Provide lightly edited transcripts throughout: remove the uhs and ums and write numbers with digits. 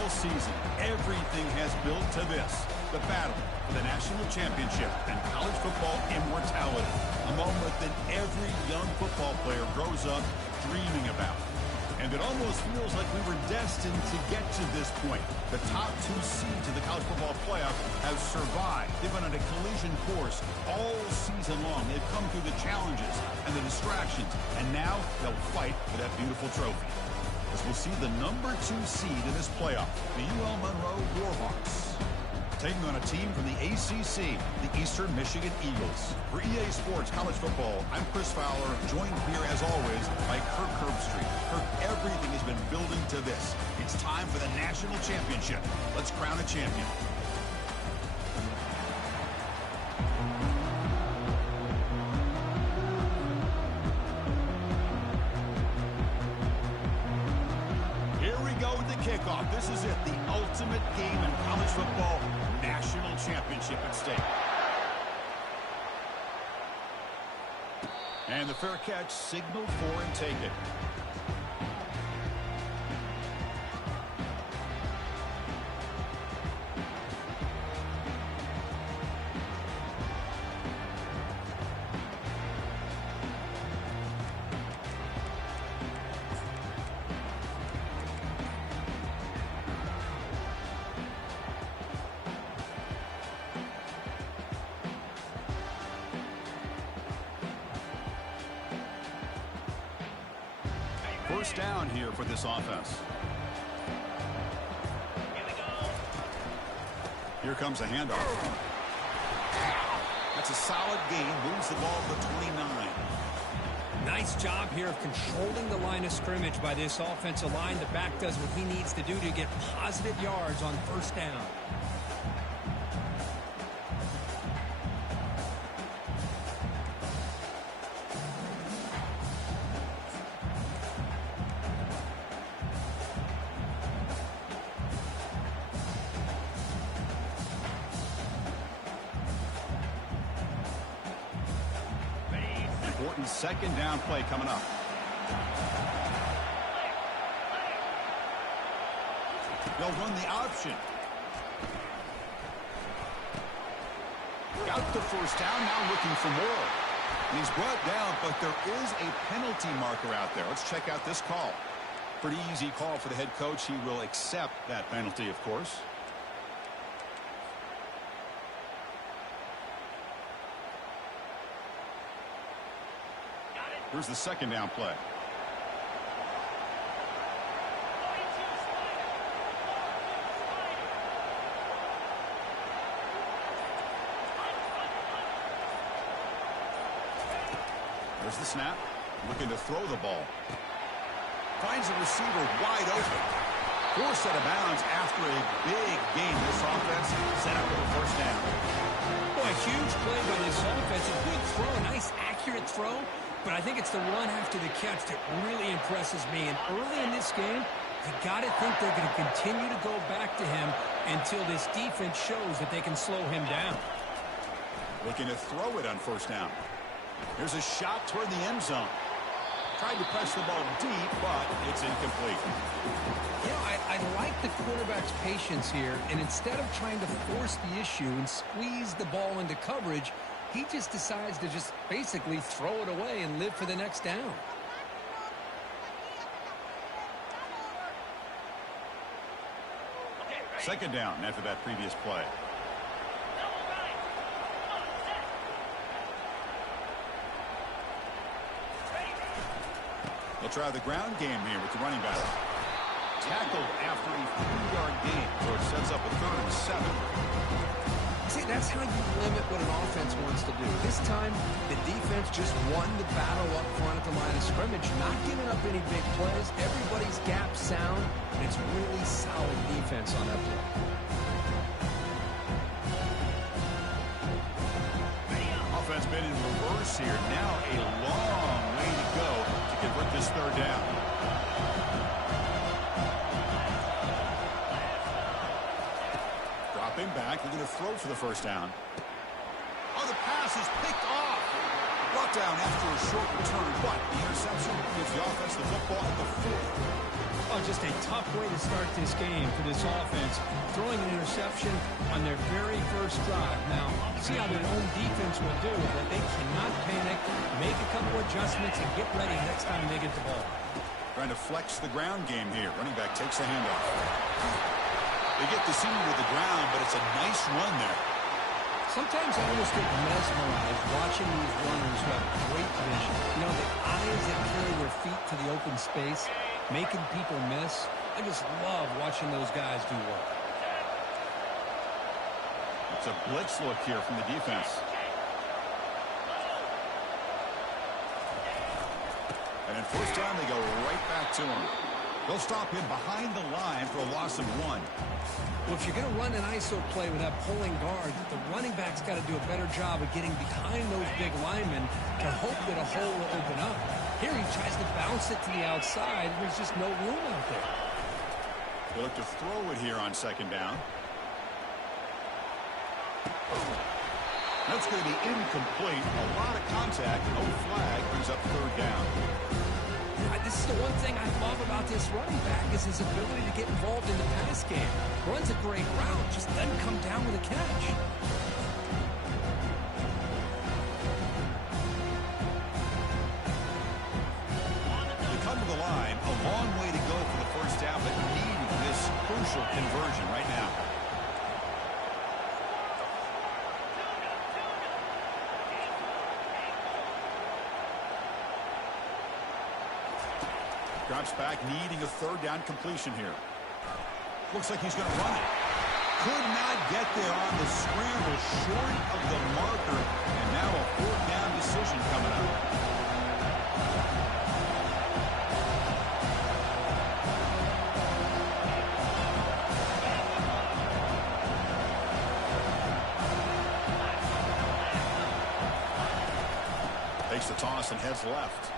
All season, everything has built to this, the battle for the national championship and college football immortality, a moment that every young football player grows up dreaming about. And it almost feels like we were destined to get to this point. The top 2 seeds of the college football playoff have survived. They've been on a collision course all season long. They've come through the challenges and the distractions, and now they'll fight for that beautiful trophy. As we'll see the number 2 seed in this playoff, the UL Monroe Warhawks, taking on a team from the ACC, the Eastern Michigan Eagles. For EA Sports College Football, I'm Chris Fowler, joined here as always by Kirk Herbstreit. Kirk, everything has been building to this. It's time for the national championship. Let's crown a champion. Here we go with the kickoff. This is it, the ultimate game in college football. National championship at stake. And the fair catch signaled for and taken. First down here for this offense. Here comes a handoff. That's a solid gain. Moves the ball to 29. Nice job here of controlling the line of scrimmage by this offensive line. The back does what he needs to do to get positive yards on first down. Important second down play coming up. They'll run the option. Got the first down, now looking for more. And he's brought down, but there is a penalty marker out there. Let's check out this call. Pretty easy call for the head coach. He will accept that penalty, of course. Here's the second down play. There's the snap. Looking to throw the ball. Finds the receiver wide open. Forced out of bounds after a big gain. This offense set up for the first down. Boy, a huge play by this offense. A good throw, a nice accurate throw. But I think it's the run after the catch that really impresses me. And early in this game, you got to think they're going to continue to go back to him until this defense shows that they can slow him down. Looking to throw it on first down. Here's a shot toward the end zone. Tried to press the ball deep, but it's incomplete. You know, I like the quarterback's patience here. And instead of trying to force the issue and squeeze the ball into coverage, he just decides to just basically throw it away and live for the next down. Second down after that previous play. They'll try the ground game here with the running back. Tackled after a 3-yard gain, so it sets up a 3rd and 7. See, that's how you limit what an offense wants to do. This time, the defense just won the battle up front at the line of scrimmage, not giving up any big plays. Everybody's gap sound, and it's really solid defense on that play. Offense been in reverse here. Now a long way to go to convert this 3rd down. Dropping back, they're going to throw for the first down. Oh, the pass is picked off. What brought down after a short return, but the interception gives the offense the football at the 40. Oh, just a tough way to start this game for this offense, throwing an interception on their very first drive. Now, see how their own defense will do, but they cannot panic, make a couple adjustments, and get ready next time they get the ball. Trying to flex the ground game here. Running back takes the handoff. They get the senior to the ground, but it's a nice run there. Sometimes I almost get mesmerized watching these runners who have great vision. You know, the eyes that carry their feet to the open space, making people miss. I just love watching those guys do work. It's a blitz look here from the defense. And in first down, they go right back to him. They'll stop him behind the line for a loss of 1. Well, if you're going to run an ISO play with that pulling guard, the running back's got to do a better job of getting behind those big linemen to hope that a hole will open up. Here he tries to bounce it to the outside. There's just no room out there. They look to throw it here on second down. That's going to be incomplete. A lot of contact. No flag. Brings up third down. This is the one thing I love about this running back is his ability to get involved in the pass game. Runs a great route, just doesn't come down with a catch. They come to the line, a long way to go for the first down, but needing this crucial conversion right now. Drops back, needing a third down completion here. Looks like he's going to run it. Could not get there on the scramble, short of the marker, and now a fourth down decision coming up. Takes the toss and heads left.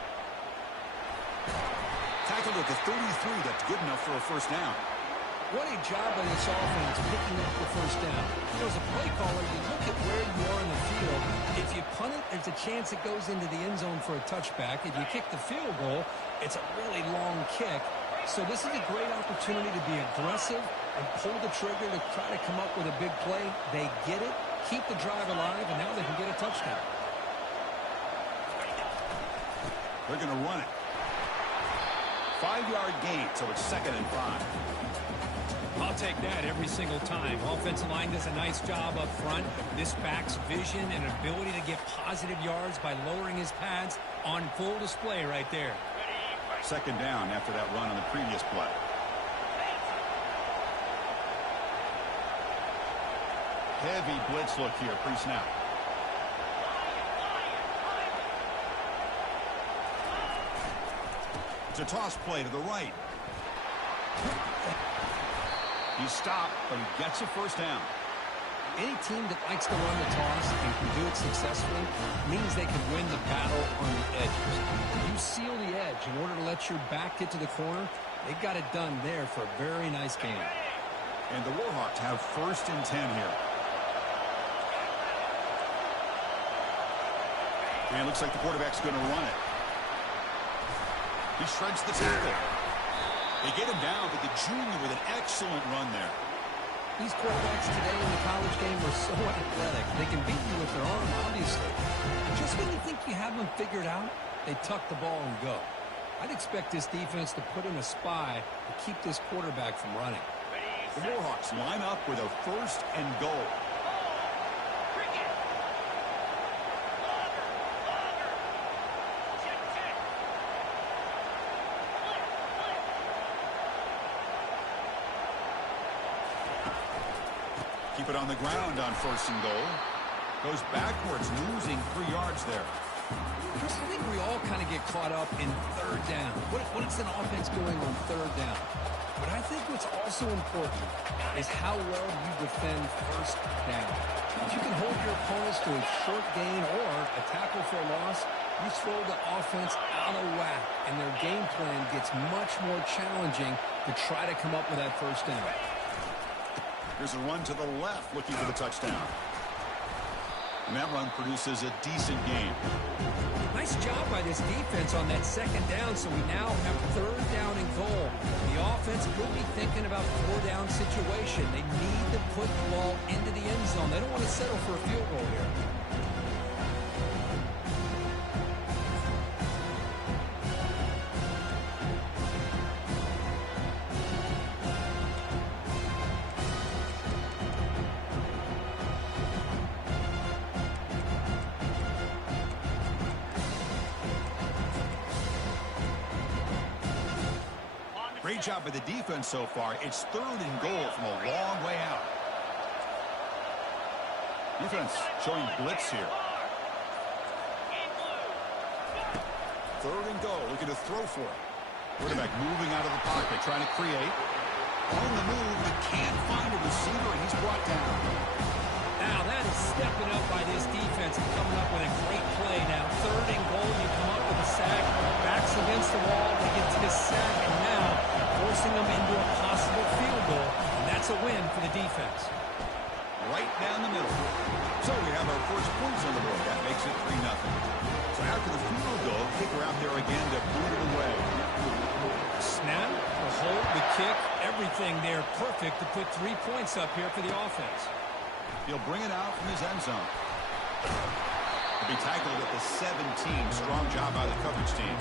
Tackled at the 33. That's good enough for a first down. What a job by this offense picking up the first down. You know, as a play caller, you look at where you are in the field. If you punt it, there's a chance it goes into the end zone for a touchback. If you kick the field goal, it's a really long kick. So this is a great opportunity to be aggressive and pull the trigger to try to come up with a big play. They get it, keep the drive alive, and now they can get a touchdown. They're going to run it. 5-yard gain, so it's 2nd and 5. I'll take that every single time. Offensive line does a nice job up front. This back's vision and ability to get positive yards by lowering his pads on full display right there. 2nd down after that run on the previous play. Heavy blitz look here, pre-snap. It's a toss play to the right. He's stopped, but he gets a first down. Any team that likes to run the toss and can do it successfully means they can win the battle on the edges. You seal the edge in order to let your back get to the corner. They got it done there for a very nice game. And the Warhawks have 1st and 10 here. And it looks like the quarterback's going to run it. He shreds the tackle. They get him down, but the junior with an excellent run there. These quarterbacks today in the college game are so athletic. They can beat you with their arm, obviously. Just when you think you have them figured out, they tuck the ball and go. I'd expect this defense to put in a spy to keep this quarterback from running. The Warhawks line up with a 1st and goal. Keep it on the ground on 1st and goal. Goes backwards, losing 3 yards there. Chris, I think we all kind of get caught up in 3rd down. What is an offense doing on 3rd down? But I think what's also important is how well you defend 1st down. If you can hold your opponents to a short gain or a tackle for a loss, you throw the offense out of whack, and their game plan gets much more challenging to try to come up with that 1st down. Here's a run to the left, looking for the touchdown. And that run produces a decent gain. Nice job by this defense on that second down, so we now have third down and goal. The offense could be thinking about four-down situation. They need to put the ball into the end zone. They don't want to settle for a field goal here. Great job by the defense so far. It's third and goal from a long way out. Defense showing blitz here. Third and goal, looking to throw for it. Quarterback moving out of the pocket, trying to create. On the move, but can't find a receiver, and he's brought down. Now that is stepping up by this defense and coming up with a great play. Now third and goal, you come up with a sack, backs against the wall, they get to this sack, and now forcing them into a possible field goal, and that's a win for the defense. Right down the middle. So we have our first points on the board. That makes it 3-0. So after the field goal, kicker out there again to boot it away. Snap, the hold, the kick, everything there perfect to put 3 points up here for the offense. He'll bring it out from his end zone. He'll be tackled at the 17. Strong job by the coverage team.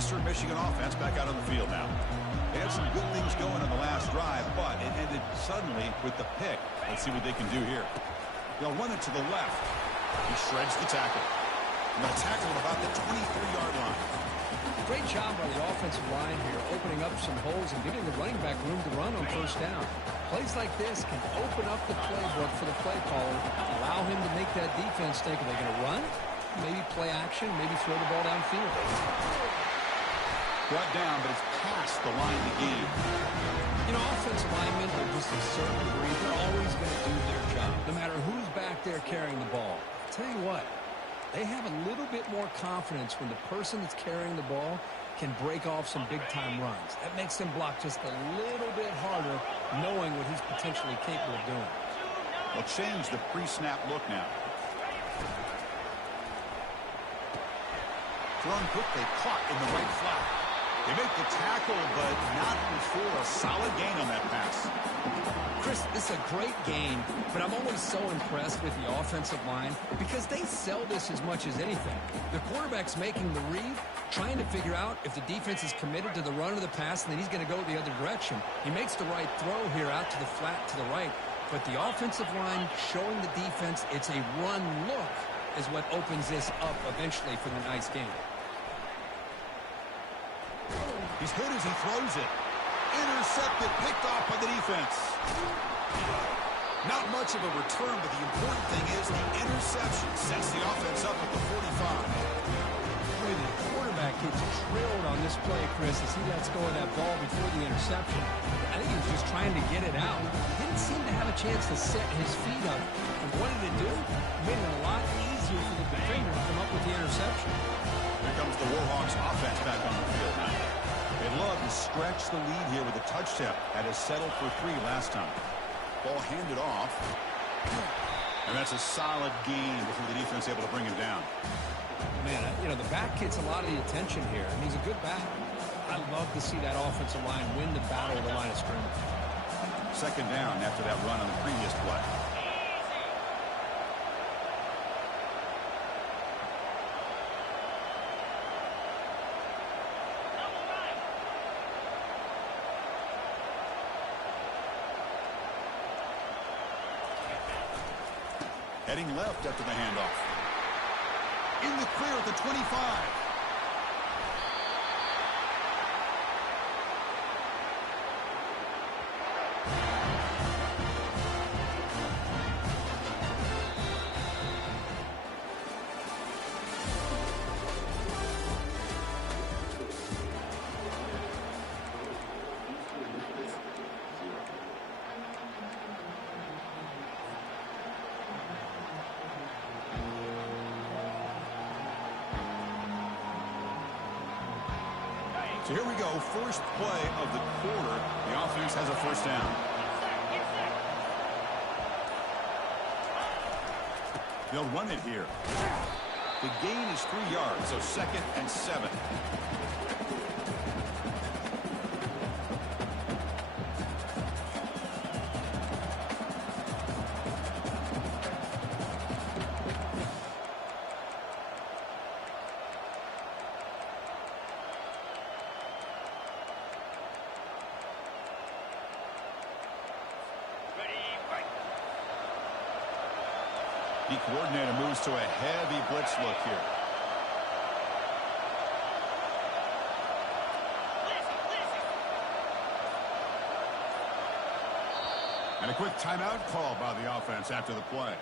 Eastern Michigan offense back out on the field now. They had some good things going on the last drive, but it ended suddenly with the pick. Let's see what they can do here. They'll run it to the left. He shreds the tackle. And they'll tackle him about the 23-yard line. Great job by the offensive line here, opening up some holes and giving the running back room to run on first down. Plays like this can open up the playbook for the play caller, allow him to make that defense think, are they going to run? Maybe play action, maybe throw the ball downfield. Brought down, but it's past the line to gain. You know, offensive linemen are just a certain degree. They're always going to do their job, no matter who's back there carrying the ball. I'll tell you what, they have a little bit more confidence when the person that's carrying the ball can break off some big-time runs. That makes them block just a little bit harder, knowing what he's potentially capable of doing. They'll change the pre-snap look now. Thrown quickly, caught in the right flat. They make the tackle, but not before a solid gain on that pass. Chris, this is a great game, but I'm always so impressed with the offensive line because they sell this as much as anything. The quarterback's making the read, trying to figure out if the defense is committed to the run or the pass, and then he's going to go the other direction. He makes the right throw here out to the flat to the right, but the offensive line showing the defense it's a run look is what opens this up eventually for the nice game. He's hit as he throws it. Intercepted, picked off by the defense. Not much of a return, but the important thing is the interception sets the offense up at the 45. The quarterback gets drilled on this play, Chris, as he lets go of that ball before the interception. I think he was just trying to get it out. Didn't seem to have a chance to set his feet up. And what did it do? Made it a lot easier for the defender to come up with the interception. Here comes the Warhawks offense back on the field now. They love to stretch the lead here with a touchdown. That is settled for 3 last time. Ball handed off. And that's a solid gain before the defense able to bring him down. Man, you know, the back gets a lot of the attention here, and he's a good back. I love to see that offensive line win the battle of the line of scrimmage. Second down after that run on the previous play. Heading left after the handoff. In the clear at the 25. So here we go, first play of the quarter. The offense has a first down. They'll run it here. The gain is 3 yards, so 2nd and 7. The coordinator moves to a heavy blitz look here. And a quick timeout call by the offense after the play.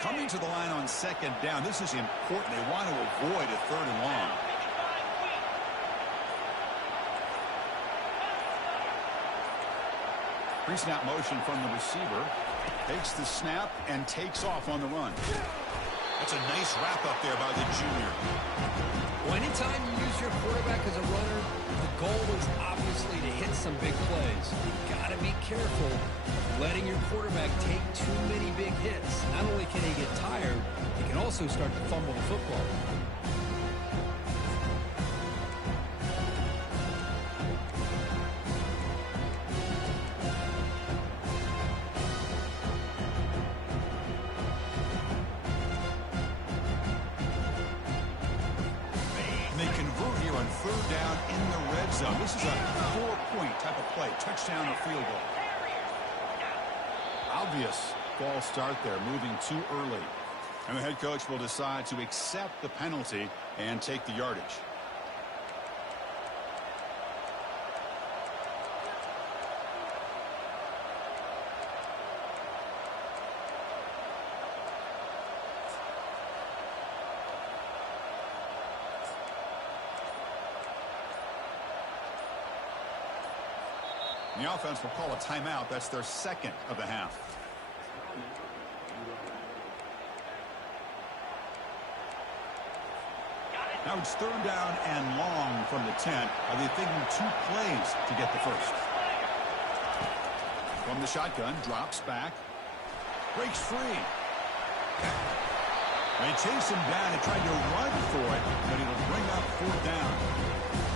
Coming to the line on 2nd down, this is important. They want to avoid a 3rd and long. Pre-snap motion from the receiver. Takes the snap and takes off on the run. That's a nice wrap up there by the junior. Well, anytime you use your quarterback as a runner, the goal is obviously to hit some big plays. You've got to be careful letting your quarterback take too many big hits. Not only can he get tired, he can also start to fumble the football. Third down in the red zone. This is a 4-point type of play, touchdown or field goal. Obvious false start there, moving too early. And the head coach will decide to accept the penalty and take the yardage. The offense will call a timeout. That's their 2nd of the half. Now it's 3rd down and long from the 10. Are they thinking 2 plays to get the first? From the shotgun, drops back. Breaks free. They chase him down and tried to run for it, but it'll bring up 4th down.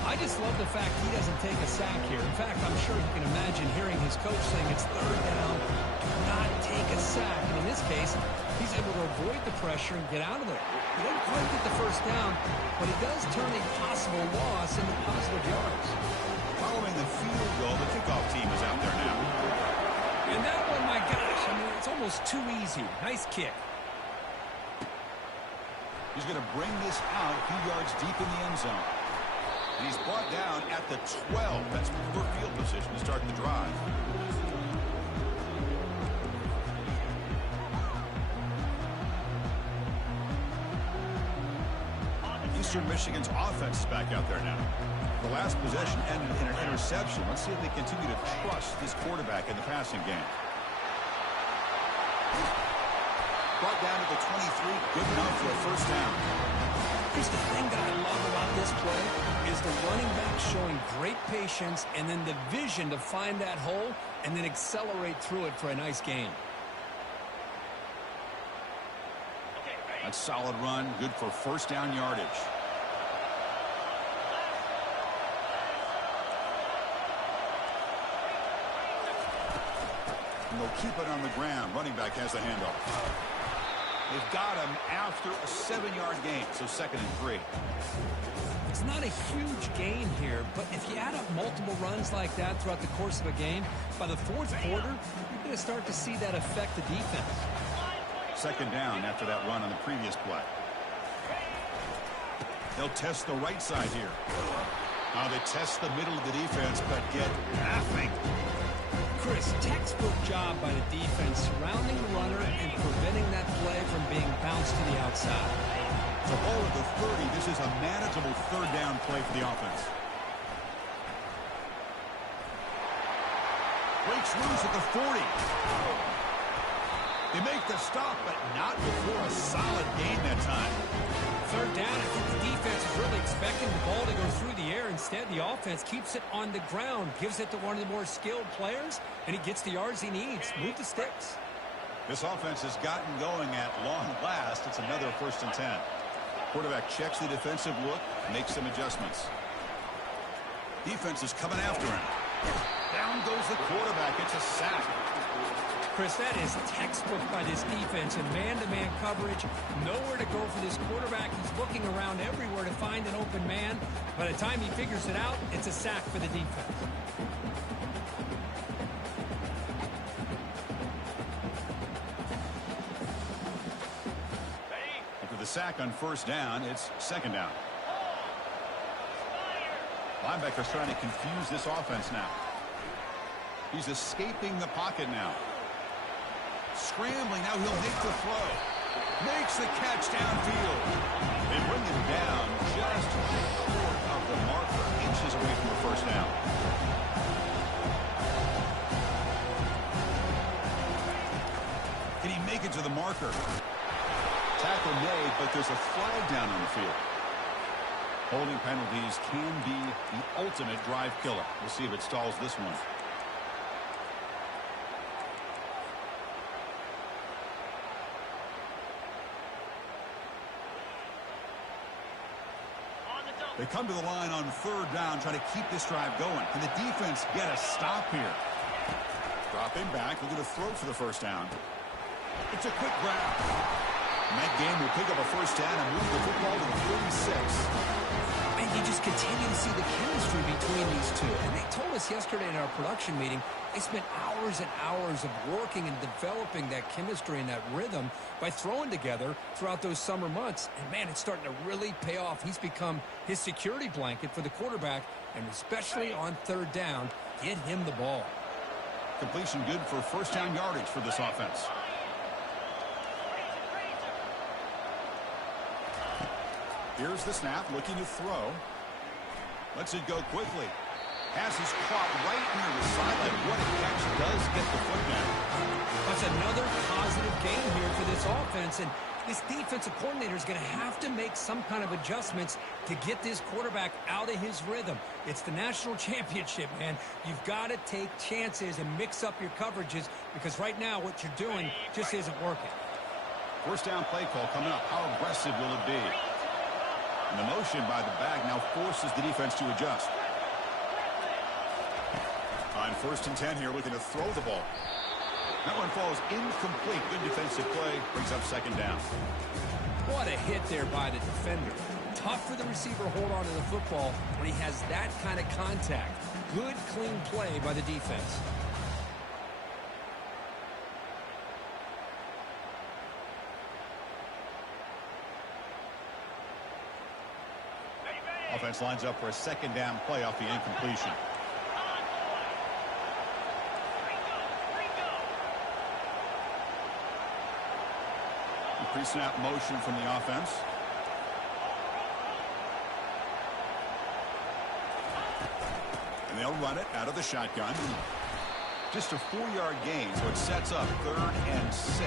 I just love the fact he doesn't take a sack here. In fact, I'm sure you can imagine hearing his coach saying it's 3rd down, do not take a sack. And in this case, he's able to avoid the pressure and get out of there. He doesn't quite get the first down, but he does turn a possible loss into positive yards. Following the field goal, the kickoff team is out there now. And that one, my gosh, I mean, it's almost too easy. Nice kick. He's going to bring this out a few yards deep in the end zone. And he's brought down at the 12. That's poor field position to start the drive. Eastern Michigan's offense is back out there now. The last possession ended in an interception. Let's see if they continue to trust this quarterback in the passing game. Brought down to the 23. Good enough for a first down. Here's the thing that I love about this play is the running back showing great patience and then the vision to find that hole and then accelerate through it for a nice gain. That's solid run, good for first down yardage. And they'll keep it on the ground. Running back has the handoff. They've got him after a 7-yard gain, so 2nd and 3. It's not a huge gain here, but if you add up multiple runs like that throughout the course of a game, by the 4th quarter, you're going to start to see that affect the defense. 2nd down after that run on the previous play. They'll test the right side here. Now they test the middle of the defense, but get nothing. Chris, textbook job by the defense surrounding the runner and preventing that play from being bounced to the outside. So ball at the 30. This is a manageable third down play for the offense. Breaks loose at the 40. They make the stop, but not before a solid gain that time. Third down, I think the defense is really expecting the ball to go through the air. Instead, the offense keeps it on the ground, gives it to one of the more skilled players, and he gets the yards he needs. Move the sticks. This offense has gotten going at long last. It's another 1st and 10. Quarterback checks the defensive look, makes some adjustments. Defense is coming after him. Down goes the quarterback. It's a sack. Chris, that is textbook by this defense in man-to-man coverage. Nowhere to go for this quarterback. He's looking around everywhere to find an open man. By the time he figures it out, it's a sack for the defense. After the sack on 1st down, it's 2nd down. Linebackers trying to confuse this offense now. He's escaping the pocket now. Scrambling, now he'll make the throw. Makes the catch downfield. They bring him down just short of the marker, inches away from the 1st down. Can he make it to the marker? Tackle made, but there's a flag down on the field. Holding penalties can be the ultimate drive killer. We'll see if it stalls this one. They come to the line on 3rd down, trying to keep this drive going. Can the defense get a stop here? Dropping back, looking to throw for the 1st down. It's a quick grab. And that game will pick up a 1st down and move the football to the 36. And you just continue to see the chemistry between these two. And they told us yesterday in our production meeting, they spent hours and hours of working and developing that chemistry and that rhythm by throwing together throughout those summer months. And, man, it's starting to really pay off. He's become his security blanket for the quarterback, and especially on 3rd down, get him the ball. Completion good for 1st down yardage for this offense. Here's the snap, looking to throw. Lets it go quickly. Pass is caught right near the sideline. What a catch. Does get the foot down. That's another positive game here for this offense. And this defensive coordinator is going to have to make some kind of adjustments to get this quarterback out of his rhythm. It's the national championship, man. You've got to take chances and mix up your coverages because right now what you're doing just isn't working. 1st down play call coming up. How aggressive will it be? And the motion by the back now forces the defense to adjust. On 1st and 10 here, looking to throw the ball. That one falls incomplete. Good defensive play. Brings up 2nd down. What a hit there by the defender. Tough for the receiver to hold on to the football when he has that kind of contact. Good, clean play by the defense. Offense lines up for a 2nd down play off the incompletion. Pre-snap motion from the offense. And they'll run it out of the shotgun. Just a 4-yard gain, so it sets up 3rd and 6.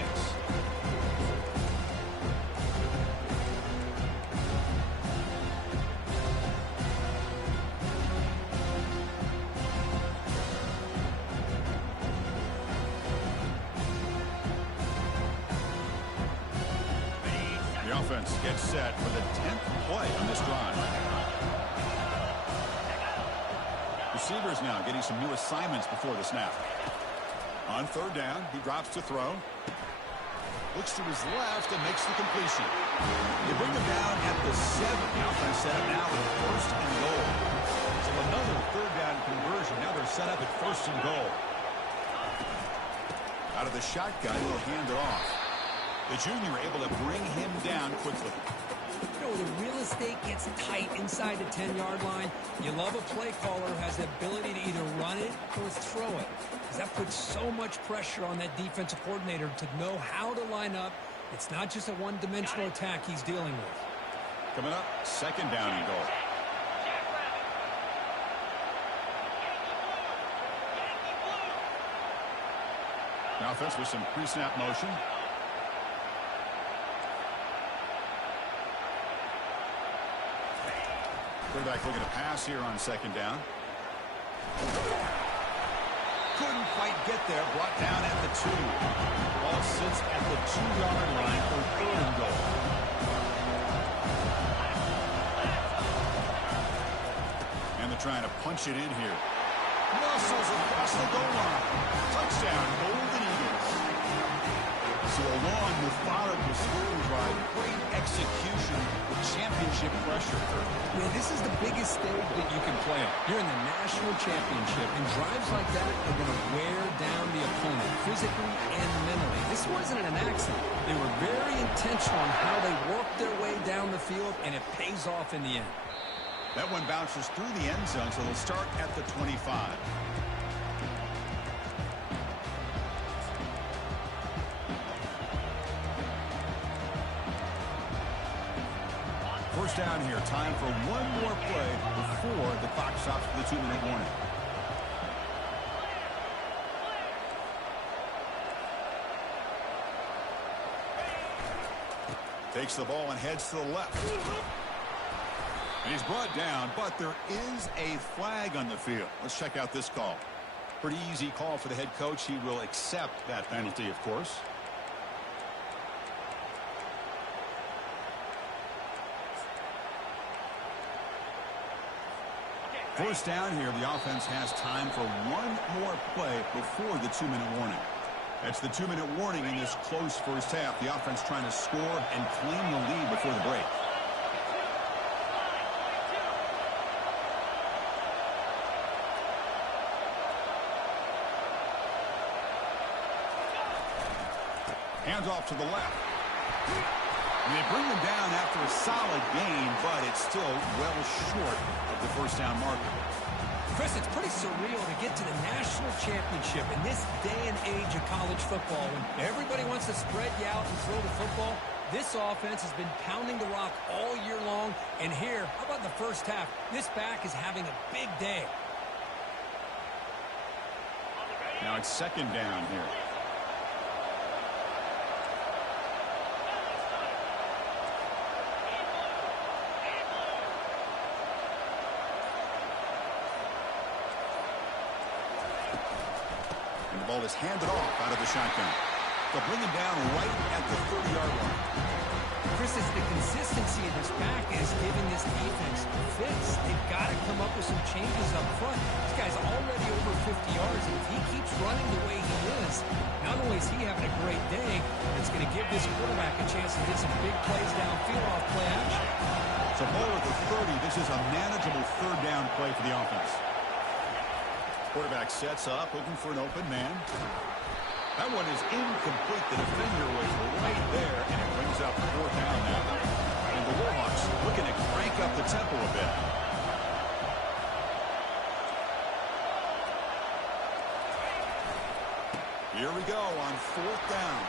Offense gets set for the 10th play on this drive. Receivers now getting some new assignments before the snap. On 3rd down, he drops to throw. Looks to his left and makes the completion. They bring him down at the 7. The offense set up now with 1st and goal. So another 3rd down conversion. Now they're set up at 1st and goal. Out of the shotgun, he'll hand it off. The junior able to bring him down quickly. You know, the real estate gets tight inside the 10-yard line. You love a play caller who has the ability to either run it or throw it. Because that puts so much pressure on that defensive coordinator to know how to line up. It's not just a one-dimensional attack he's dealing with. Coming up, second down and goal. Now offense with some pre-snap motion. Quarterback looking to pass here on second down. Couldn't quite get there. Brought down at the 2. Ball sits at the 2-yard line for third and goal. And they're trying to punch it in here. Muscles across the goal line. Touchdown, Golden Eagles. So a long, methodical scoring drive. Great execution with championship pressure. Man, this is the biggest stage that you can play on. You're in the national championship, and drives like that are going to wear down the opponent physically and mentally. This wasn't an accident. They were very intentional on how they worked their way down the field, and it pays off in the end. That one bounces through the end zone, so they'll start at the 25. First down here. Time for one more play before the clock stops for the 2-minute warning. Takes the ball and heads to the left. And he's brought down, but there is a flag on the field. Let's check out this call. Pretty easy call for the head coach. He will accept that penalty, of course. First down here, the offense has time for one more play before the 2-minute warning. That's the 2-minute warning in this close first half. The offense trying to score and claim the lead before the break. Hands off to the left. And they bring them down after a solid gain, but it's still well short of the first down marker. Chris, it's pretty surreal to get to the national championship in this day and age of college football when everybody wants to spread you out and throw the football. This offense has been pounding the rock all year long, and here, how about the first half? This back is having a big day. Now it's second down here. The ball is handed off out of the shotgun. They'll bring him down right at the 30-yard line. Chris, it's the consistency of this back is giving this defense fits. They've got to come up with some changes up front. This guy's already over 50 yards, and if he keeps running the way he is, not only is he having a great day, it's going to give this quarterback a chance to get some big plays downfield off play action. So ball at the 30. This is a manageable third down play for the offense. Quarterback sets up, looking for an open man. That one is incomplete. The defender was right there, and it brings up fourth down now. And the Warhawks looking to crank up the tempo a bit. Here we go on fourth down.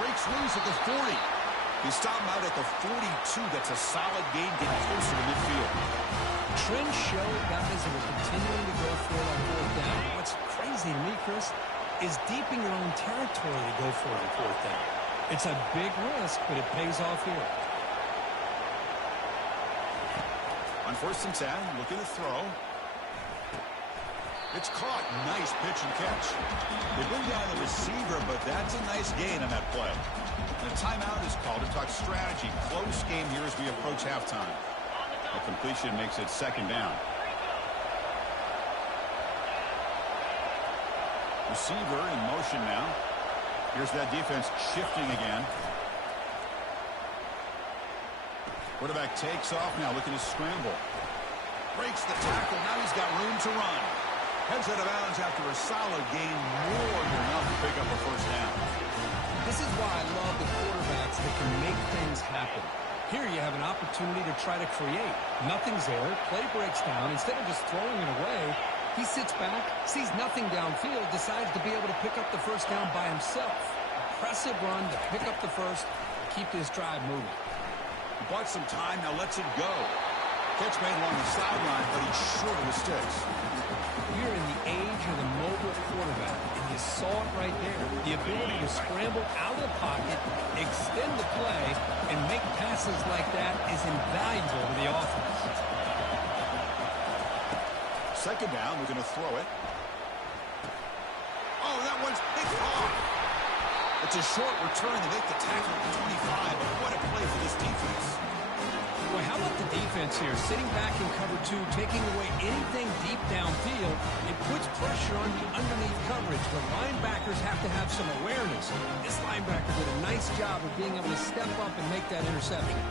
Breaks loose at the 40. They stop him out at the 42. That's a solid gain, getting closer to midfield. Trends show guys that are continuing to go for it on fourth down. What's crazy to me, Chris, is deep in your own territory to go for it on fourth down. It's a big risk, but it pays off here. On 1st and 10, looking to throw. It's caught. Nice pitch and catch. They bring down the receiver, but that's a nice gain on that play. And a timeout is called to talk strategy. Close game here as we approach halftime. A completion makes it second down. Receiver in motion now. Here's that defense shifting again. Quarterback takes off now, looking to scramble. Breaks the tackle. Now he's got room to run. Heads out of bounds after a solid gain. More than enough to pick up a first down. This is why I love the quarterbacks that can make things happen. Here you have an opportunity to try to create. Nothing's there. Play breaks down. Instead of just throwing it away, he sits back, sees nothing downfield, decides to be able to pick up the first down by himself. Impressive run to pick up the first, keep this drive moving. He bought some time, now lets it go. Catch made along the sideline, but he's short of the sticks. We're in the age of the mobile quarterback, and you saw it right there. The ability to scramble out of the pocket, extend the play, and make passes like that is invaluable to the offense. Second down, we're going to throw it. Oh, that one's picked off. It's a short return to make the tackle at the 25, but what a play for this defense. Boy, how about the defense here? Sitting back in cover two, taking away anything deep downfield. It puts pressure on the underneath coverage, but linebackers have to have some awareness. This linebacker did a nice job of being able to step up and make that interception.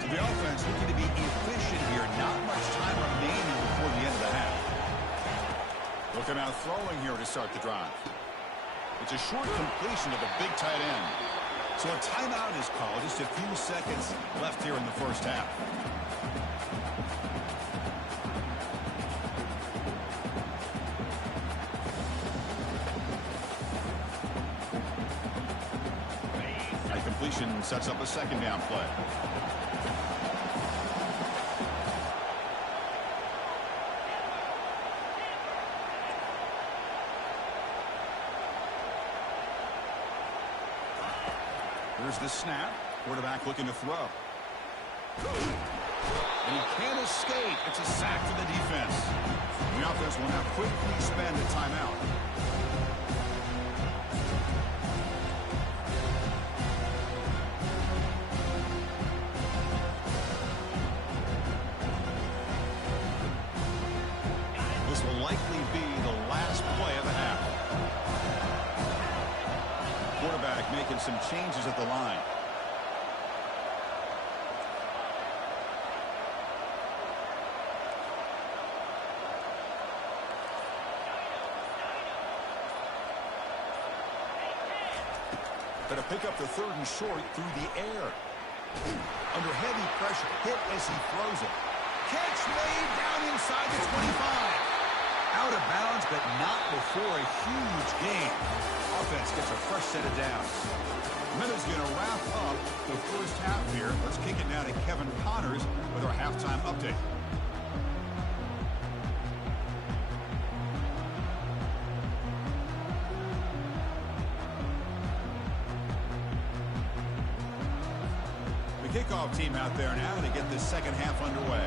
To the offense, looking to be efficient here. Not much time remaining before the end of the half. Looking out throwing here to start the drive. It's a short completion of the big tight end. So a timeout is called. Just a few seconds left here in the first half. That completion sets up a second down play. Here's the snap. Quarterback looking to throw. And he can't escape. It's a sack for the defense. The offense will now quickly spend a timeout. This will likely be the last play of the half. Quarterback making some changes at the line. Gonna pick up the third and short through the air. Under heavy pressure, hit as he throws it. Catch made down inside the 25. Out of bounds, but not before a huge gain. Offense gets a fresh set of downs. Minute's going to wrap up the first half here. Let's kick it now to Kevin Connors with our halftime update. The kickoff team out there now to get this second half underway.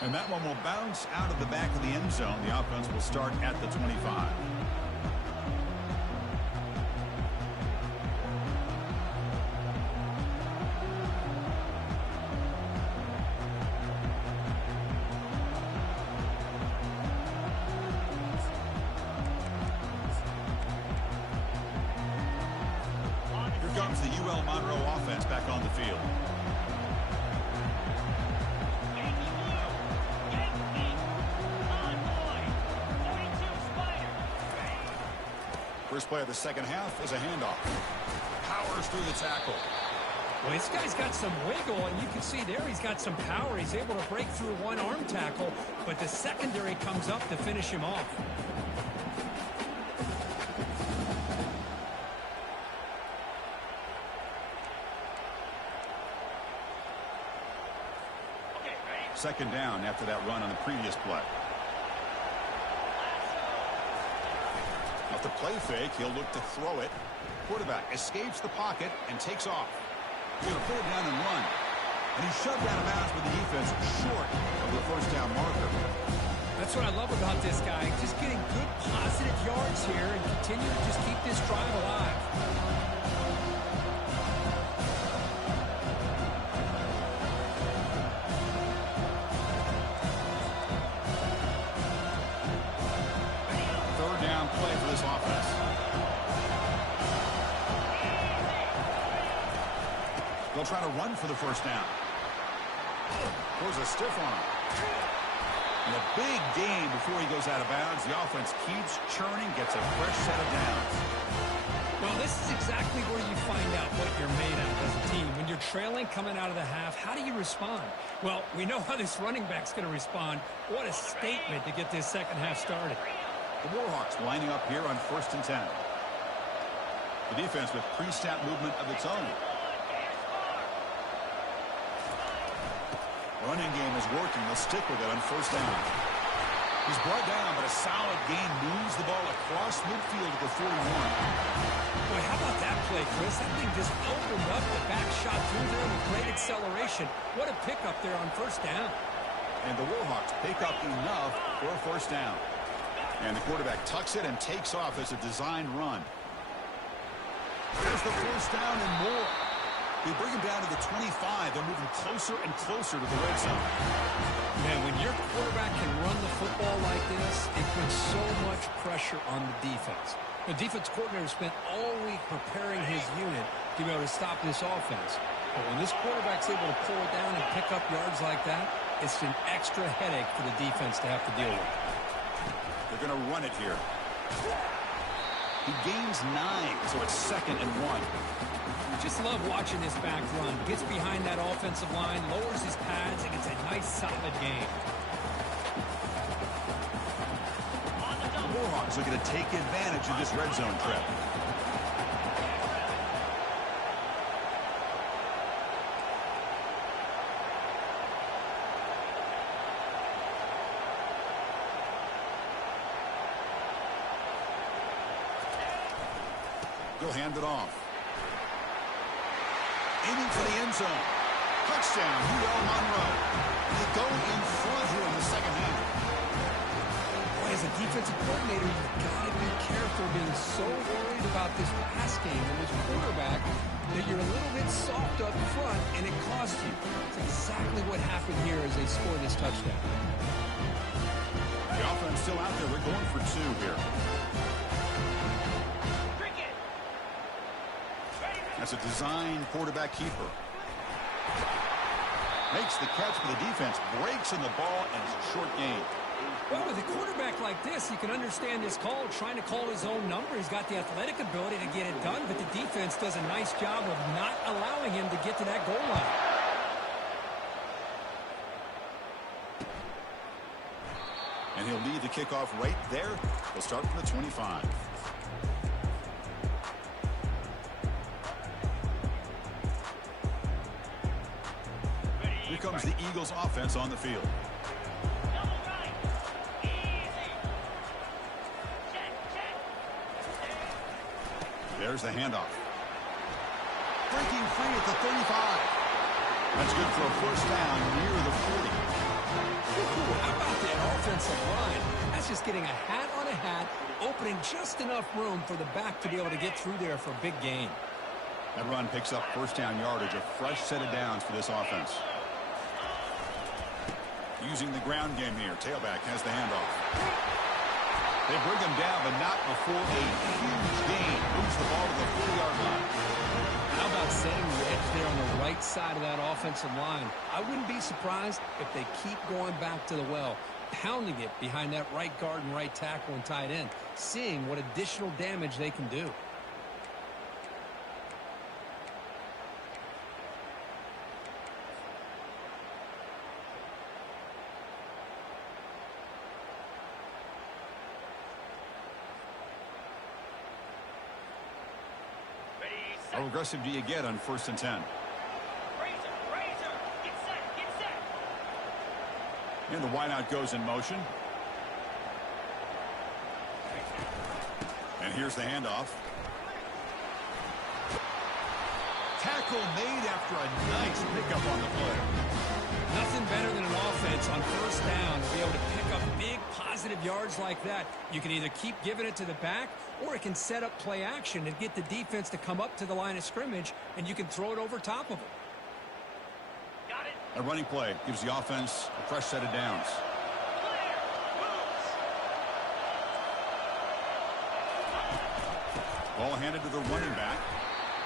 And that one will bounce out of the back of the end zone. The offense will start at the 25. Here comes the UL Monroe offense back on the field. First play of the second half is a handoff. Powers through the tackle. Well, this guy's got some wiggle, and you can see there he's got some power. He's able to break through one arm tackle, but the secondary comes up to finish him off. Second down after that run on the previous play. Off the play fake, he'll look to throw it. Quarterback escapes the pocket and takes off. He's going to pull it down and run. And he's shoved out of bounds with the defense short of the first down marker. That's what I love about this guy. Just getting good positive yards here and continue to just keep this drive alive. Third down play for this offense. They'll try to run for the first down. Throws a stiff arm. And a big gain before he goes out of bounds. The offense keeps churning, gets a fresh set of downs. Well, this is exactly where you find out what you're made of as a team. When you're trailing coming out of the half, how do you respond? Well, we know how this running back's going to respond. What a statement to get this second half started. The Warhawks lining up here on 1st and 10. The defense with pre-snap movement of its own. Running game is working. They'll stick with it on 1st down. He's brought down, but a solid gain moves the ball across midfield to the 41. Boy, how about that play, Chris? That thing just opened up. The back shot through there with great acceleration. What a pickup there on 1st down. And the Warhawks pick up enough for a 1st down. And the quarterback tucks it and takes off as a designed run. There's the 1st down and more. They bring him down to the 25. They're moving closer and closer to the red zone. Man, when your quarterback can run the football like this, it puts so much pressure on the defense. The defense coordinator spent all week preparing his unit to be able to stop this offense. But when this quarterback's able to pull it down and pick up yards like that, it's an extra headache for the defense to have to deal with. They're going to run it here. He gains 9, so it's 2nd and 1. Just love watching this back run. Gets behind that offensive line, lowers his pads, and gets a nice, solid gain. The Warhawks looking to take advantage of this red zone trip. They'll hand it off. Aiming for the end zone. Touchdown, UL Monroe. They go in front here in the second half. Boy, as a defensive coordinator, you've got to be careful being so worried about this pass game and this quarterback that you're a little bit soft up front, and it costs you. It's exactly what happened here as they scored this touchdown. The offense still out there. We're going for 2 here. That's a design quarterback keeper. Makes the catch, but the defense breaks in the ball, and it's a short gain. Well, with a quarterback like this, you can understand this call, trying to call his own number. He's got the athletic ability to get it done, but the defense does a nice job of not allowing him to get to that goal line. And he'll lead the kickoff right there. He'll start from the 25. Here comes the Eagles offense on the field. There's the handoff. Breaking free at the 35. That's good for a 1st down near the 40. Ooh, how about that offensive line? That's just getting a hat on a hat, opening just enough room for the back to be able to get through there for a big gain. That run picks up 1st down yardage, a fresh set of downs for this offense. Using the ground game here. Tailback has the handoff. They bring him down, but not before a huge gain. Moves the ball to the 40-yard line. How about setting the edge there on the right side of that offensive line? I wouldn't be surprised if they keep going back to the well, pounding it behind that right guard and right tackle and tight end, seeing what additional damage they can do. How aggressive do you get on 1st and 10? Razor, get set. And the wideout goes in motion. And here's the handoff. Tackle made after a nice pickup on the play. Nothing better than an offense on 1st down to be able to pick up big positive yards like that. You can either keep giving it to the back, or it can set up play action and get the defense to come up to the line of scrimmage, and you can throw it over top of them. Got it. A running play gives the offense a fresh set of downs. Ball handed to the running back.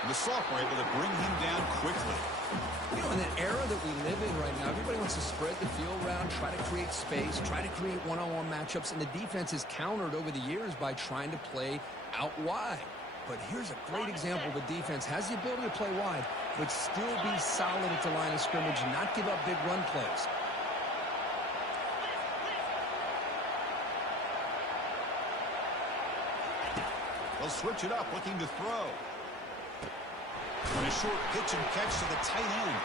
And the sophomore able to bring him down quickly. You know, in the era that we live in right now, everybody wants to spread the field around, try to create space, try to create one-on-one matchups, and the defense is countered over the years by trying to play out wide. but here's a great example. The defense has the ability to play wide, but still be solid at the line of scrimmage and not give up big run plays. They'll switch it up, looking to throw. And a short pitch and catch to the tight end.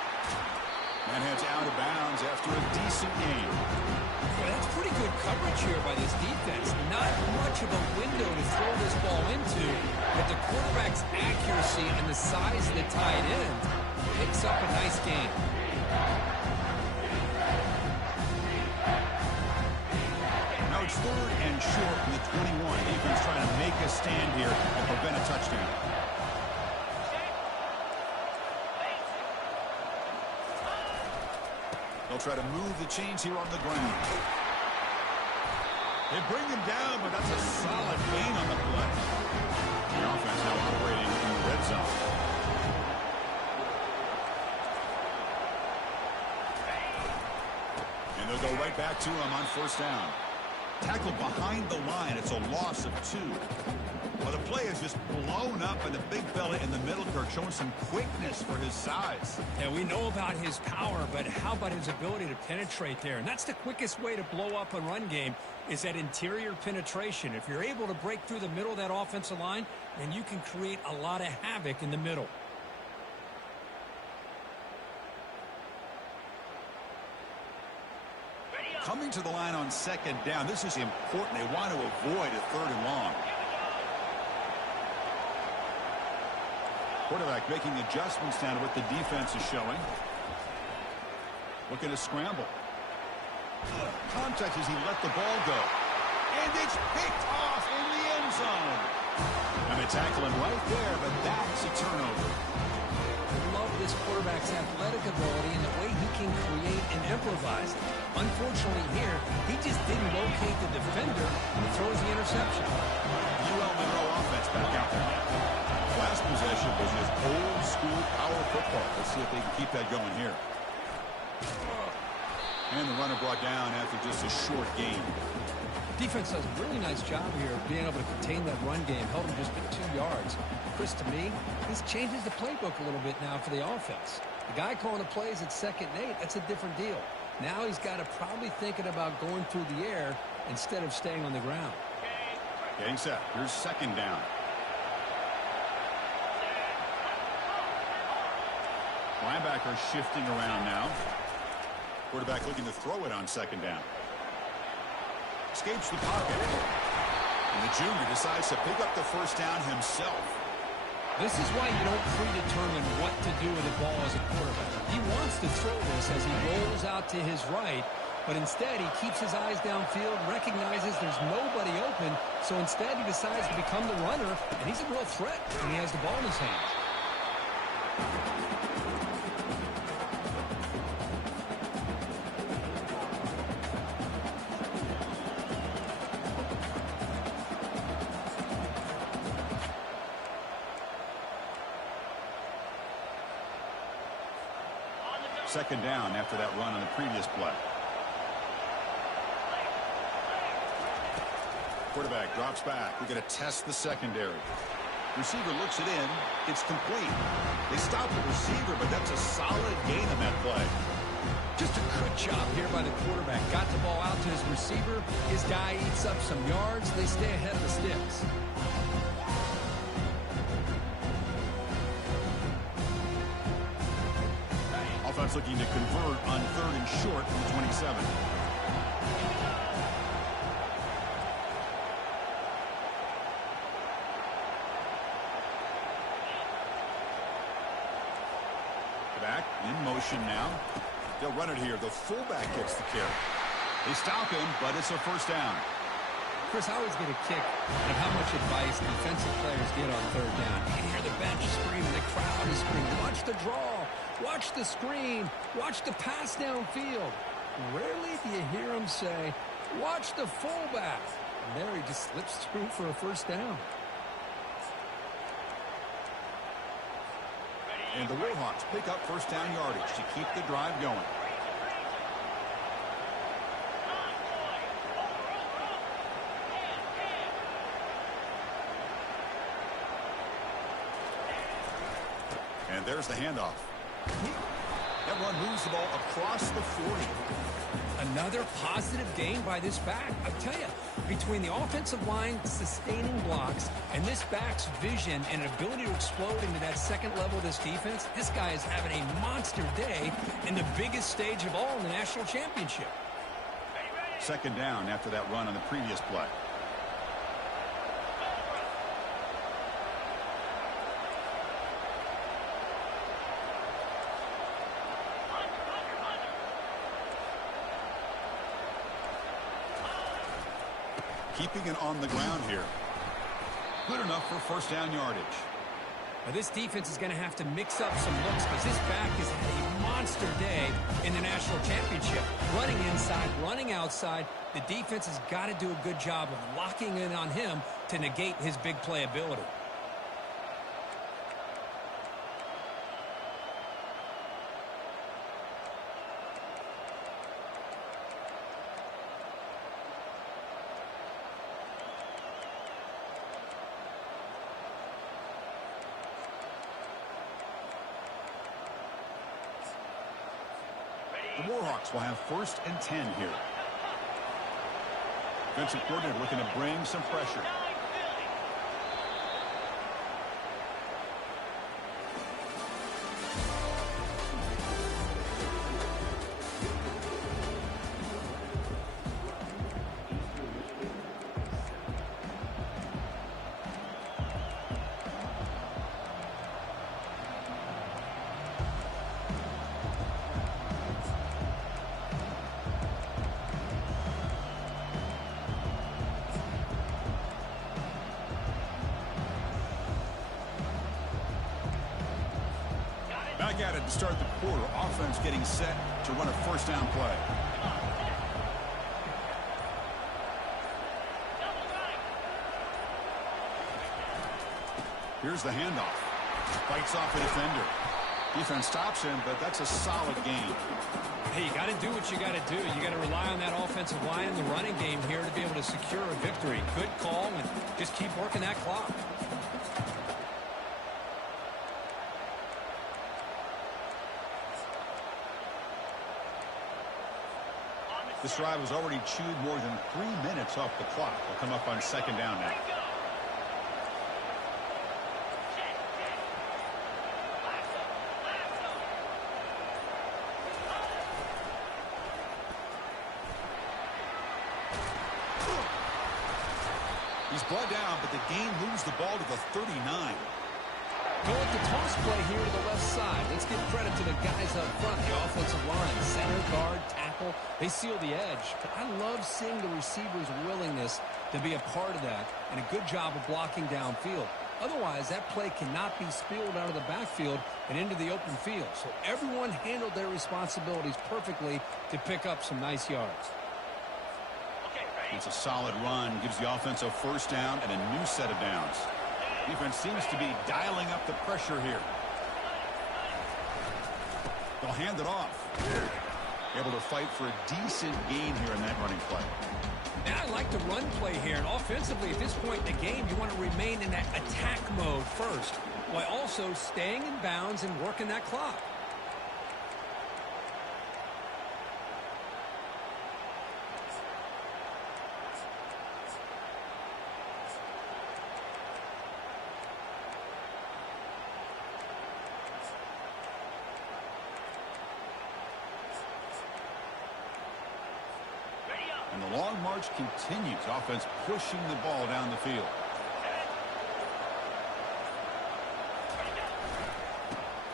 And heads out of bounds after a decent game. Well, that's pretty good coverage here by this defense. Not much of a window to throw this ball into, but the quarterback's accuracy and the size of the tight end picks up a nice gain. Now it's 3rd and short from the 21. Defense trying to make a stand here and prevent a touchdown. They'll try to move the chains here on the ground. They bring him down, but that's a solid gain on the play. The offense now operating in the red zone. And they'll go right back to him on 1st down. Tackled behind the line. It's a loss of 2. Well, the play is just blown up, and the big fella in the middle, Kirk, showing some quickness for his size. Yeah, we know about his power, but how about his ability to penetrate there? And that's the quickest way to blow up a run game, is that interior penetration. If you're able to break through the middle of that offensive line, then you can create a lot of havoc in the middle. Coming to the line on 2nd down. This is important. They want to avoid a 3rd and long. Quarterback making adjustments down to what the defense is showing. Looking to scramble. Contact as he let the ball go. And it's picked off in the end zone. And they tackle him right there, but that's a turnover. I love this quarterback's athletic ability and the way he can create and improvise. Unfortunately here, he just didn't locate the defender and throws the interception. UL Monroe offense back out there now. Last possession was just old school power football. Let's see if they can keep that going here. And the runner brought down after just a short game. Defense does a really nice job here of being able to contain that run game. Held him just at 2 yards. Chris, to me, this changes the playbook a little bit now for the offense. The guy calling the plays at 2nd and 8, that's a different deal. Now he's got to probably thinking about going through the air instead of staying on the ground. Getting set. Here's 2nd down. Linebacker shifting around now. Quarterback looking to throw it on 2nd down. Escapes the pocket. And the junior decides to pick up the 1st down himself. This is why you don't predetermine what to do with the ball as a quarterback. He wants to throw this as he rolls out to his right, but instead he keeps his eyes downfield, recognizes there's nobody open, so instead he decides to become the runner, and he's a real threat when he has the ball in his hands. Second down after that run on the previous play. Quarterback drops back. We're going to test the secondary. Receiver looks it in. It's complete. They stop the receiver, but that's a solid gain on that play. Just a good job here by the quarterback. Got the ball out to his receiver. His guy eats up some yards. They stay ahead of the sticks. Offense looking to convert on 3rd and short from the 27. Back in motion now. They'll run it here. The fullback gets the carry. They stop him, but it's a 1st down. Chris, I always get a kick out of how much advice defensive players get on 3rd down. You can hear the bench screaming, the crowd is screaming. Watch the draw, watch the screen, watch the pass downfield. Rarely do you hear them say, watch the fullback. And there he just slips through for a 1st down. And the Warhawks pick up 1st down yardage to keep the drive going. And there's the handoff. That run moves the ball across the 40. Another positive gain by this back. I tell you, between the offensive line sustaining blocks and this back's vision and ability to explode into that second level of this defense, this guy is having a monster day in the biggest stage of all in the national championship. Second down after that run on the previous play. Keeping it on the ground here. Good enough for first down yardage. Now this defense is going to have to mix up some looks because this back has had a monster day in the national championship. Running inside, running outside. The defense has got to do a good job of locking in on him to negate his big play ability. The Warhawks will have 1st and 10 here. Defensive coordinator looking to bring some pressure. Back at it to start the quarter. Offense getting set to run a first down play. Here's the handoff. Fights off the defender. Defense stops him, but that's a solid gain. Hey, you got to do what you got to do. You got to rely on that offensive line in the running game here to be able to secure a victory. Good call, and just keep working that clock. This drive has already chewed more than 3 minutes off the clock. They'll come up on second down now. He's brought down, but the game moves the ball to the 39. Go with the toss play here to the left side. Let's give credit to the guys up front, the offensive line. Center, guard, tackle, they seal the edge. But I love seeing the receiver's willingness to be a part of that and a good job of blocking downfield. Otherwise, that play cannot be spilled out of the backfield and into the open field. So everyone handled their responsibilities perfectly to pick up some nice yards. It's a solid run, gives the offense a first down and a new set of downs. Defense seems to be dialing up the pressure here. They'll hand it off. Able to fight for a decent gain here in that running play. And I like the run play here. And offensively, at this point in the game, you want to remain in that attack mode first, while also staying in bounds and working that clock. And the long march continues. Offense pushing the ball down the field.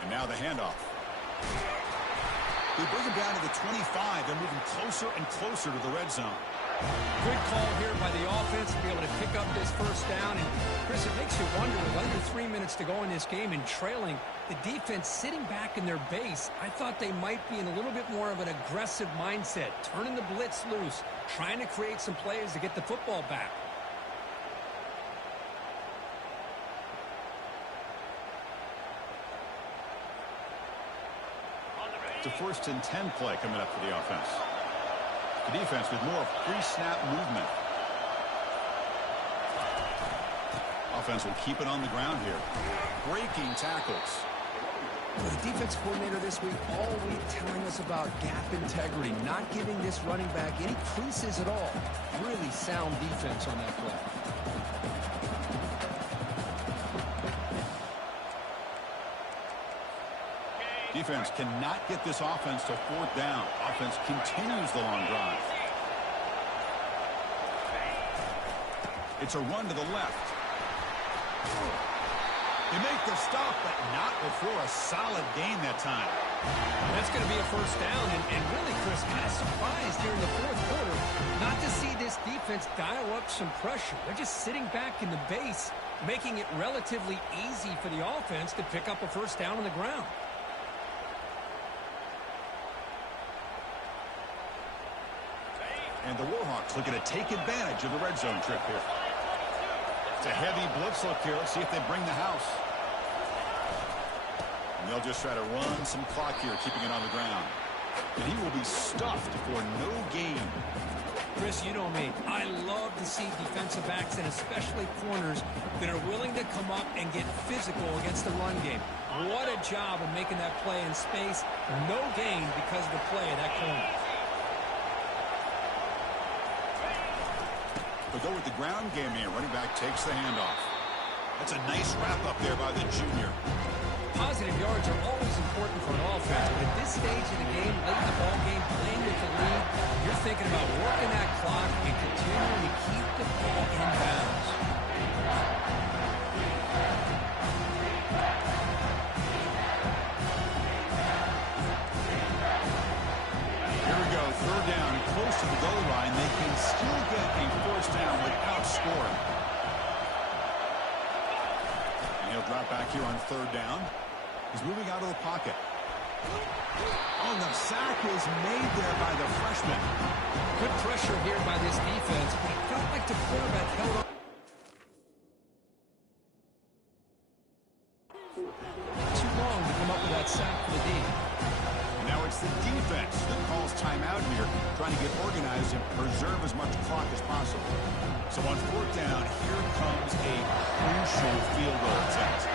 And now the handoff. They bring him down to the 25. They're moving closer and closer to the red zone. Good call here by the offense to be able to pick up this first down. And, Chris, it makes you wonder, with under 3 minutes to go in this game and trailing, the defense sitting back in their base, I thought they might be in a little bit more of an aggressive mindset, turning the blitz loose, trying to create some plays to get the football back. It's a 1st and 10 play coming up for the offense. The defense with more pre-snap movement. Offense will keep it on the ground here. Breaking tackles. Well, the defense coordinator this week, all week telling us about gap integrity, not giving this running back any creases at all. Really sound defense on that play. Defense cannot get this offense to fourth down. Offense continues the long drive. It's a run to the left. They make the stop, but not before a solid gain that time. That's going to be a first down, and really, Chris, kind of surprised here in the fourth quarter not to see this defense dial up some pressure. They're just sitting back in the base, making it relatively easy for the offense to pick up a first down on the ground. And the Warhawks looking to take advantage of the red zone trip here. It's a heavy blitz look here. Let's see if they bring the house. And they'll just try to run some clock here, keeping it on the ground. And he will be stuffed for no gain. Chris, you know me. I love to see defensive backs, and especially corners, that are willing to come up and get physical against the run game. What a job of making that play in space. No gain because of the play of that corner. But go with the ground game here. Running back takes the handoff. That's a nice wrap up there by the junior. Positive yards are always important for an offense, but at this stage of the game, late in the ball game, playing with the lead, you're thinking about working that clock and continuing to keep the ball in bounds. Here we go, third down, close to the goal line. They can still get a first down without scoring. And he'll drop back here on third down. He's moving out of the pocket. Oh, the sack is made there by the freshman. Good pressure here by this defense, but it felt like the quarterback held on too long to come up with that sack for the D. Now it's the defense that calls timeout here, trying to get organized and preserve as much clock as possible. So on fourth down, here comes a crucial field goal attempt.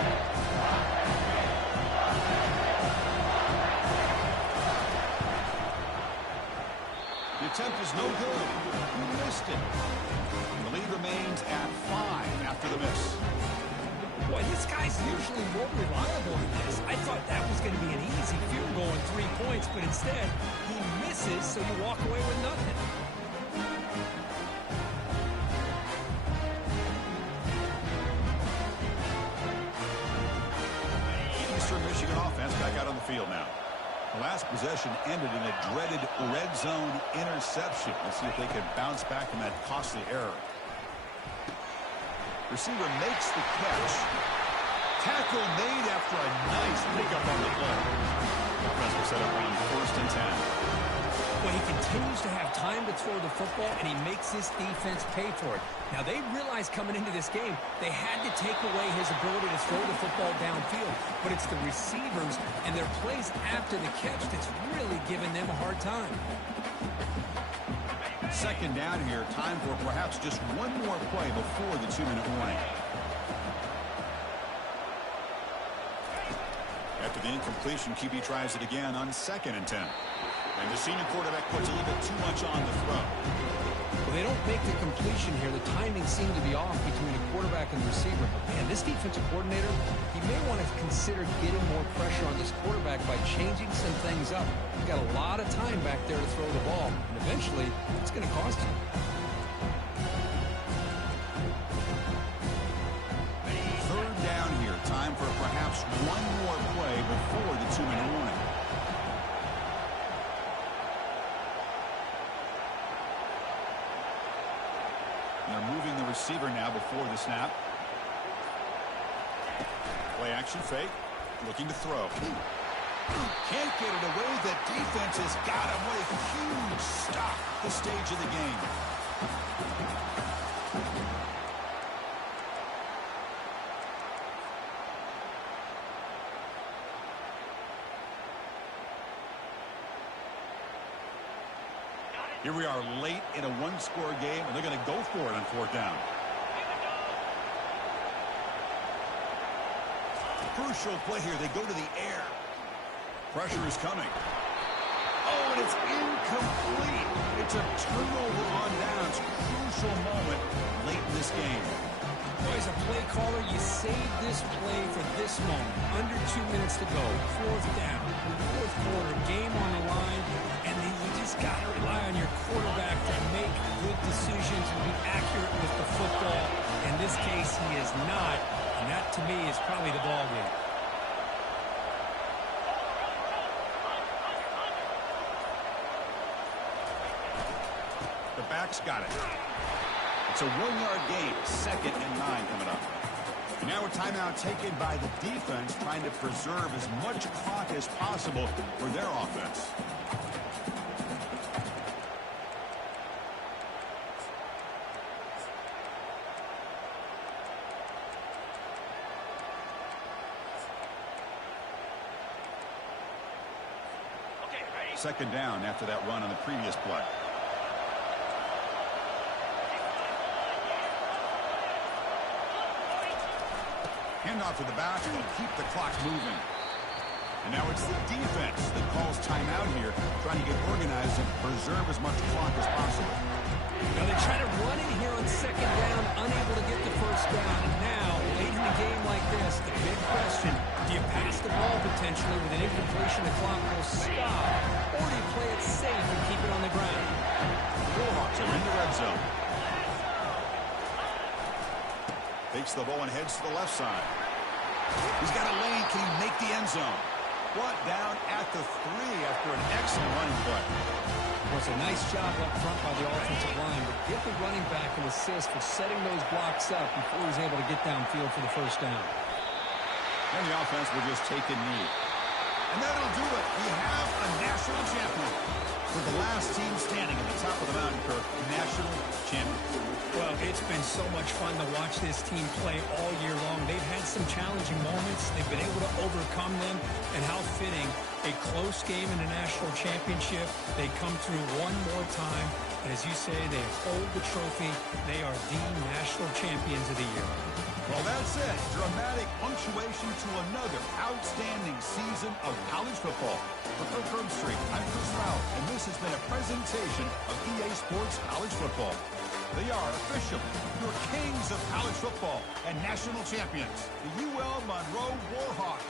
The attempt is no good. He missed it. The lead remains at 5 after the miss. Boy, this guy's usually more reliable than this. I thought that was going to be an easy field goal and 3 points, but instead, he misses, so you walk away with nothing. Eastern Michigan offense back out on the field now. The last possession ended in a dreaded red zone interception. Let's see if they can bounce back from that costly error. Receiver makes the catch. Tackle made after a nice pickup on the play. Offense will set up on first and 10. Well, he continues to have time to throw the football, and he makes this defense pay for it. Now, they realized coming into this game they had to take away his ability to throw the football downfield, but it's the receivers and their plays after the catch that's really giving them a hard time. Second down here, time for perhaps just one more play before the 2-minute warning. After the incompletion, QB tries it again on 2nd and 10. And the senior quarterback puts a little bit too much on the throw. Well, they don't make the completion here. The timing seemed to be off between the quarterback and the receiver. But, man, this defensive coordinator, he may want to consider getting more pressure on this quarterback by changing some things up. He's got a lot of time back there to throw the ball. And eventually, it's going to cost him. Third down here. Time for perhaps one more play before the 2-minute warning. They're moving the receiver now before the snap. Play action fake. Looking to throw. Can't get it away. The defense has got him with a huge stop at this stage of the game. Here we are late in a one-score game, and they're going to go for it on fourth down. Crucial play here. They go to the air. Pressure is coming. Oh, and it's incomplete. It's a turnover on downs. Crucial moment late in this game. Boy, as a play caller, you save this play for this moment. Under 2 minutes to go. Fourth down. Fourth quarter. Game on the line. And then you just got to rely on your quarterback to make good decisions and be accurate with the football. In this case, he is not. And that, to me, is probably the ball game. The back's got it. It's a 1-yard gain. 2nd and 9 coming up. Now a timeout taken by the defense, trying to preserve as much clock as possible for their offense. Okay, ready? 2nd down after that run on the previous play. Handoff to the back and will keep the clock moving. And now it's the defense that calls timeout here, trying to get organized and preserve as much clock as possible. Now they try to run it here on 2nd down, unable to get the 1st down. And now, late in a game like this, the big question, do you pass the ball potentially with an incompletion? The clock will stop. Or do you play it safe and keep it on the ground? The Warhawks are in the red zone. Takes the ball and heads to the left side. He's got a lane. Can he make the end zone? Brought down at the 3 after an excellent running play. Well, it's a nice job up front by the offensive line, but give the running back an assist for setting those blocks up before he's able to get downfield for the 1st down. And the offense will just take a knee. And that'll do it. We have a national champion. For the last team standing at the top of the mountain, Kirk, national champion. Well, it's been so much fun to watch this team play all year long. They've had some challenging moments. They've been able to overcome them. And how fitting, a close game in the national championship. They come through one more time. And as you say, they hold the trophy. They are the national champions of the year. Well, that's it. Dramatic punctuation to another outstanding season of college football. For Kirk Herbstreit, I'm Chris Rowell, and this has been a presentation of EA Sports College Football. They are officially your kings of college football and national champions, the UL Monroe Warhawks.